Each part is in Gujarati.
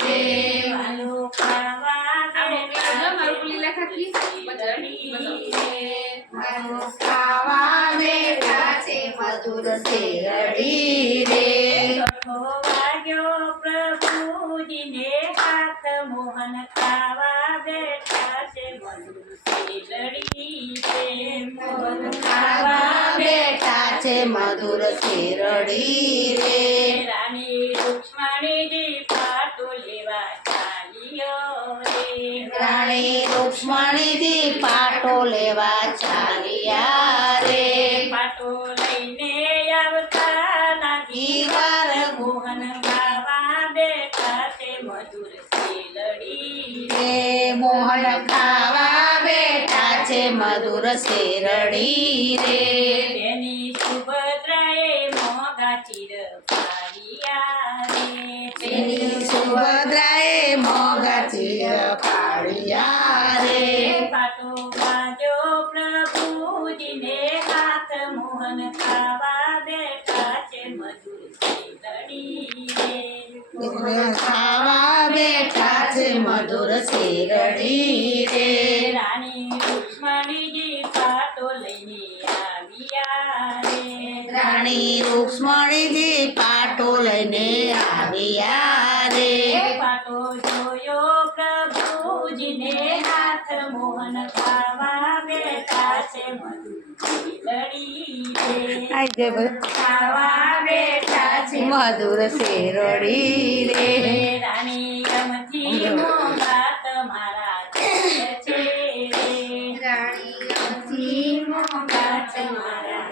રે વાલો ખાવા ખાવા બેઠા છે મધુર શેરડી રે વાગ્યો પ્રભુજીને હાથ મોહન ખાવા બેઠા છે મધુર શેરડી રે મોહન ખાવા બેઠા છે મધુર શેરડી રે રાણી રૂક્ષ્મણીજી પાટો લેવા ચાલ્યો રે રાણી રૂક્ષ્મણીજી પાટો લેવા ચાલ્યા રે પાટો લઈને આવતા લાગી વાર મોહન ખાવા બેઠા છે મધુર શેરડી રે મોહન ખાવા બેઠા છે મધુર શેરડી રે તેની સુભદ્રાએ મોંઘા ચીર પાડ્યા રે તેની સુભદ્રાએ મોંઘા ચીર પાડ્યા રે પાટો બાજો પ્રભુજીને હાથ મોહન ખાવા બેઠા છે મધુર શેરડી રે ખાવા બેઠા છે મધુર શેરડી રે રાણી રૂક્ષ્મણીજી પાટો લઈને આવ્યા રે રાણી રૂક્ષ્મણીજી પાટો લઈને આવ્યા રે પાટો જોયો પ્રભુજીને હાથ મોહન ખાવા બેઠા છે મધુર શેરડી રે ખાવા બેઠા છે મધુર શેરડી રે રાણી રમતી મોંઘા તમારા છે રે રાણી રમતી મોંઘા તમારા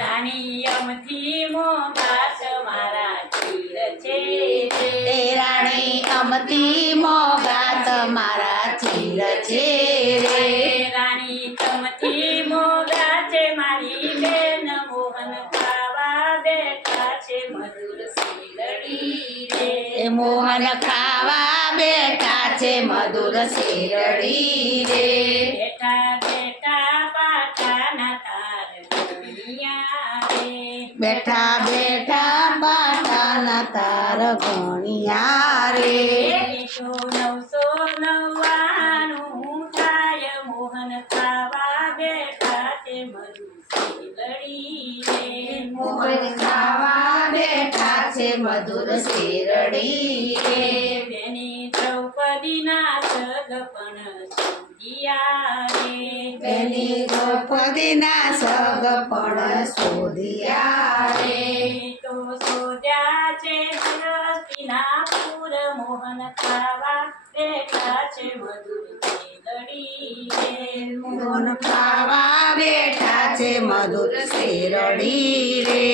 રાણી અમથી મોંઘા તમારા ચીર છે રે રાણી અમથી મોંઘા તમારા ચીર છે રે રાણી તમથી મોંઘા છે મારી બેન મોહન ખાવા બેઠા છે મધુર શેરડી રે મોહન ખાવા બેઠા છે મધુર શેરડી રે બેઠા બેઠા પાટાના તાર ગણ્યા રે બેઠા બેઠા પાટાના તાર ગણ્યા રે 999 થાય મોહન ખાવા બેઠા છે મધુર શેરડી રે મોહન ખાવા બેઠા છે મધુર શેરડી રે બેની દ્રૌપદીના સગપણ શોધ્યા રે બેની દ્રૌપદીના સગપણ શોધ્યા રે તો શોધ્યા છે હસ્તિનાપુર મોહન ખાવા બેઠા છે મધુર શેરડી રે મોહન ખાવા બેઠા છે મધુર શેરડી રે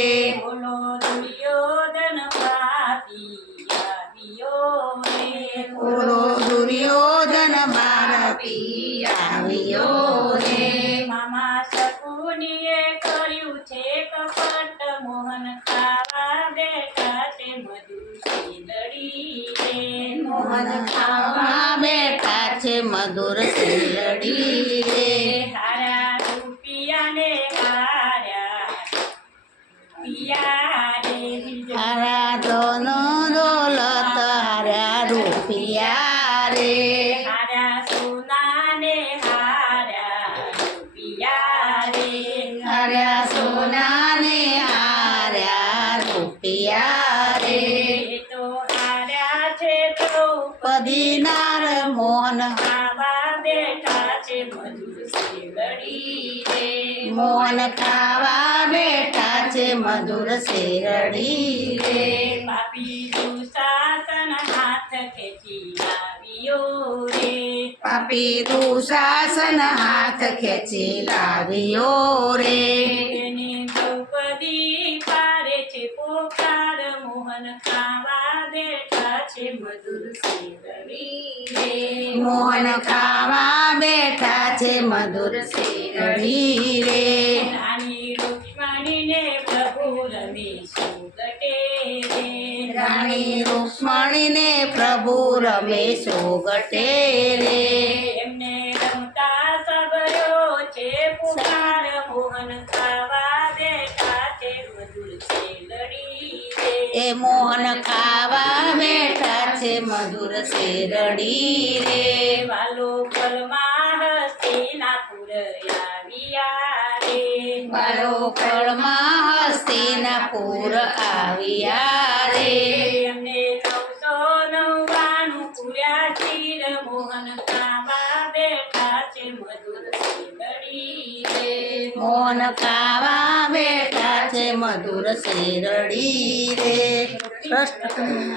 બોલો દુર્યોધન પાપી આવ્યો રે બોલો દુર્યોધન પાપી આવ્યો રે મામા શકુનીએ કર્યું છે કપટ મોહન ખાવા બેઠા છે મધુર શેરડી રે મોહન ખાવા બેઠા છે મધુર શેરડી રે હારા રૂપિયાને હાર્યા પિયા રે હારા ધનો દોલત હાર્યા રૂપિયા રે હાર્યા સોનાને હાર્યા રૂપિયા રે હાર્યા સોનાને હાર્યા રૂપિયા રે તો હાર્યા છે દ્રૌપદીના મોહન ખાવા બેઠા છે મધુર શેરડી રે મોહન ખાવા બેઠા છે મધુર શેરડી રે પાપી દુશાસન હાથ ખેંચી લાવ્યો રે પાપી દુશાસન હાથ ખેંચી લાવ્યો રે તેની દ્રૌપદી પારે છે પોકાર મોહન ખાવા બેઠા છે મધુર શેરડી રે મોહન ખાવા બેઠા છે મધુર શેરડી રે રાણી રૂક્ષ્મણીને પ્રભુ રમે સોગટે રે રાણી રૂક્ષ્મણીને પ્રભુ રમે સોગટે રે એમને રમતા સાંભળ્યો છે પુકાર મોહન ખાવા બેઠા છે મધુર શેરડી રે મોહન ખાવા છે મધુર શેરડી રે વાલો ફલમાં હસ્તિનાપુર આવ્યા રે વાલો ફળમાં હસ્તિનાપુર આવ્યા રે અમને 999 પૂર્યા ચીર મોહન ખાવા બેઠા છે મધુર શેરડી રે મોહન ખાવા બેઠા છે મધુર શેરડી રે કૃષ્ણ